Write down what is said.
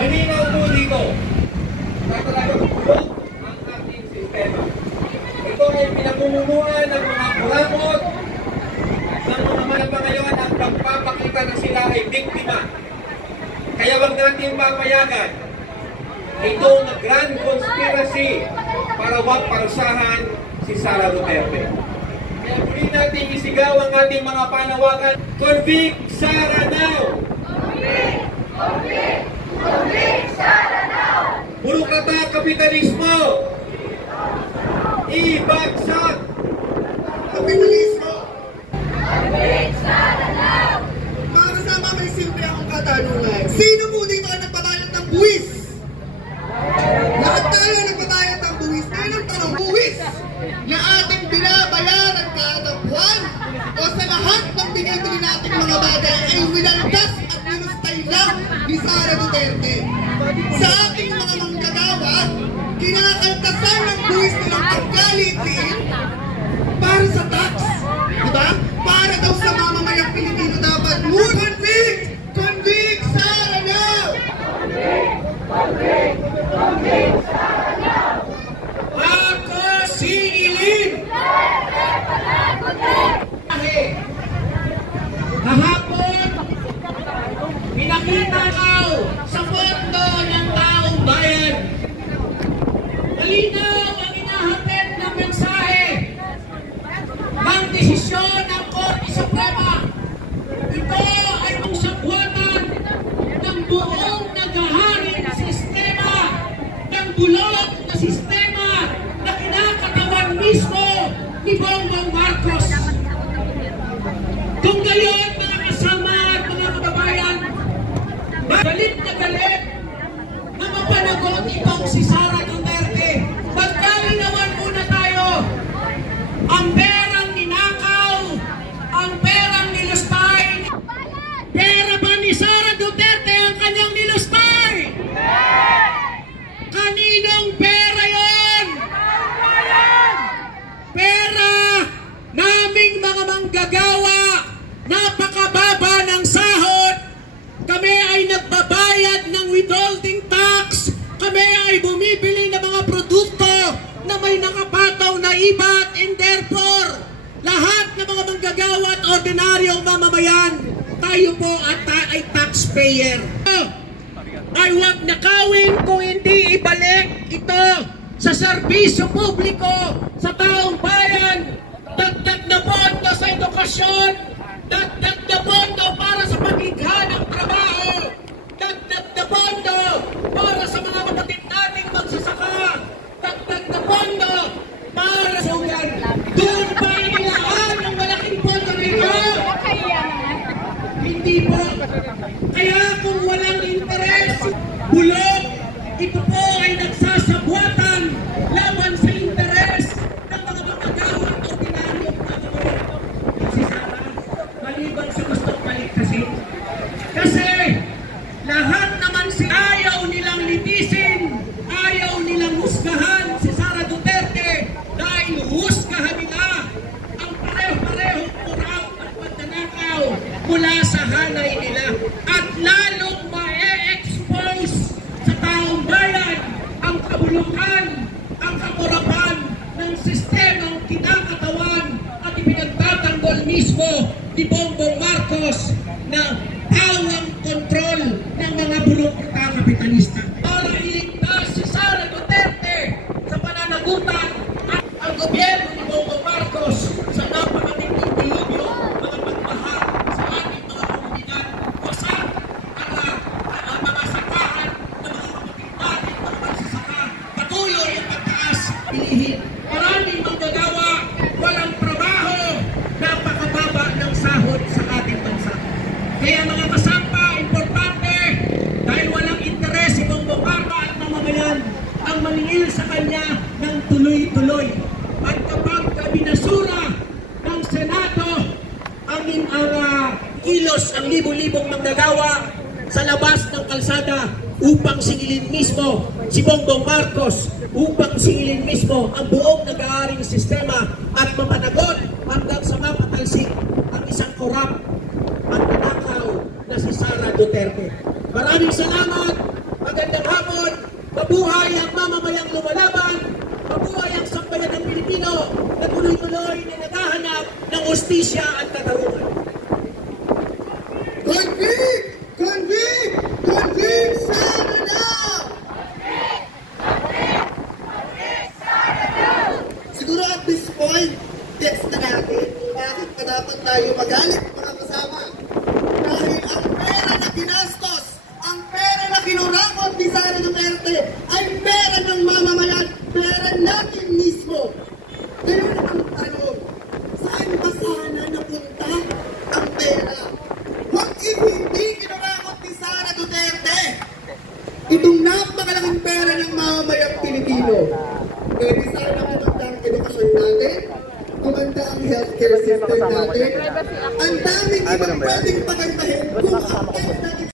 Malinaw po dito na talagang bulok ang ating sistema. Ito ay pinamumunuan ng mga kulamot ng mga manapangayon at pagpapakita na sila ay biktima. Kaya wag natin papayagan itong grand conspiracy para wag parusahan si Sara Duterte. Kaya muli natin isigaw ang ating mga panawagan. Convict Sara now! Convict! Convict! Convict Sara now! Puro kata kapitalismo! Ibagsak! Kapitalismo! Convict Sara now! Mga kasama, may simple akong katanungan. Sino po dito ang nagbabayad ng buwis? Lahat tayo nagbabayad ng buwis. Ngayon ang tanong, buwis na ating binabayaran kada buwan o sa lahat ng binibili nating mga bagay ay winaldas at winustay lang ni Sara Duterte. Sa ating mga manggagawa, kinakaltasan ng buwis nilang pagkalitiin para sa tax. Diba? Para daw sa mamamayang Pilipino dapat convict! Convict Sara now! Convict! Convict! Convict Sara now! Ako si Ilin! Kahapon, pinakita ko sa fondo ng taong bayan. Malinaw ang inahatid na mensahe ng desisyon ng Korte Suprema. Ito ay ang sagwatan ng buong naghaharing sistema, ng bulok na sistema na kinakatawan mismo ni Bongbong Marcos. Kung gayon, mga kasama at mga kababayan, galit na galit na mapanagot itong si Sara Duterte. Magkalinawan muna tayo. Ang perang ninakaw, ang perang nilustay. Pera ba ni Sara Duterte ang kanyang nilustay? Kaninong pera yon? Pera naming mga manggagawa. Napakababa ng sahod. Kami ay nagbabayad ng withholding tax. Kami ay bumibili ng mga produkto na may nakapataw na IVAT, and therefore lahat ng mga manggagawa at ordinaryong mamamayan, tayo po ay taxpayer. Ay huwag nakawin kung hindi ibalik ito sa serbisyo publiko sa taong bayan. Dagdag na pondo sa edukasyon, dagdag na pondo para sa pagigha ng trabaho, dagdag na pondo para sa mga kapatid nating magsasaka, dagdag na pondo para sa ulan. Doon pa inilaan ng malaking pondo na ito? Hindi po. Kaya kung walang interes, bulok, ito po ay nagsasabwatan laban sa interes ng mga magagawa at ordinaryong mamamayan. Si Sara, maliban sa gustong paligtasin. Kasi lahat naman ayaw nilang litisin, ayaw nilang husgahan si Sara Duterte dahil husgahan nila ang pareho-parehong kurang at pagdanakaw mula sa hanay nila at lalong ma-e-expose sa taong bayan ang kabulukan, ang kapurapan ng sistemang kinakatawan at ipinagtatanggol mismo ni Bongbong Marcos na pawang kontrol ng mga bulok na kapitalista. Para iligtas si Sara Duterte sa pananagutan at ang gobyerno ni Bongbong Marcos sa napakatinding dilubyo, mga pagbaha sa ating mga komunidad, wasak ang mga sakahan ng mga kapatid natin, mga magsasaka, patuloy ang pagtaas, ilihin. Maraming manggagawa, walang trabaho, napakababa ng sahod sa ating bansa. Kaya mga kasampa, importante, dahil walang interes si Bongbong Marcos at mamamayan ang maningil sa kanya ng tuloy-tuloy. At kapag binasura ng Senado ang kilos ang libo-libong manggagawa sa labas ng kalsada upang singilin mismo si Bongbong Marcos, upang singilin mismo ang buong nag-aaring sistema at mapanagot hanggang sa mapatalsik ang isang korap at nanakaw na si Sara Duterte. Maraming salamat. Duterte ay pera ng mamamayan, pera natin mismo. Kaya ang tanong, saan ba sana napunta ang pera? What if hindi kinakakot ni Sara Duterte itong napakalaking pera ng mamamayang Pilipino? Pwede sana kumanda ang edukasyon natin, kumanda ang healthcare system natin. Ang daming ibang pwedeng pagandahin kung ang natin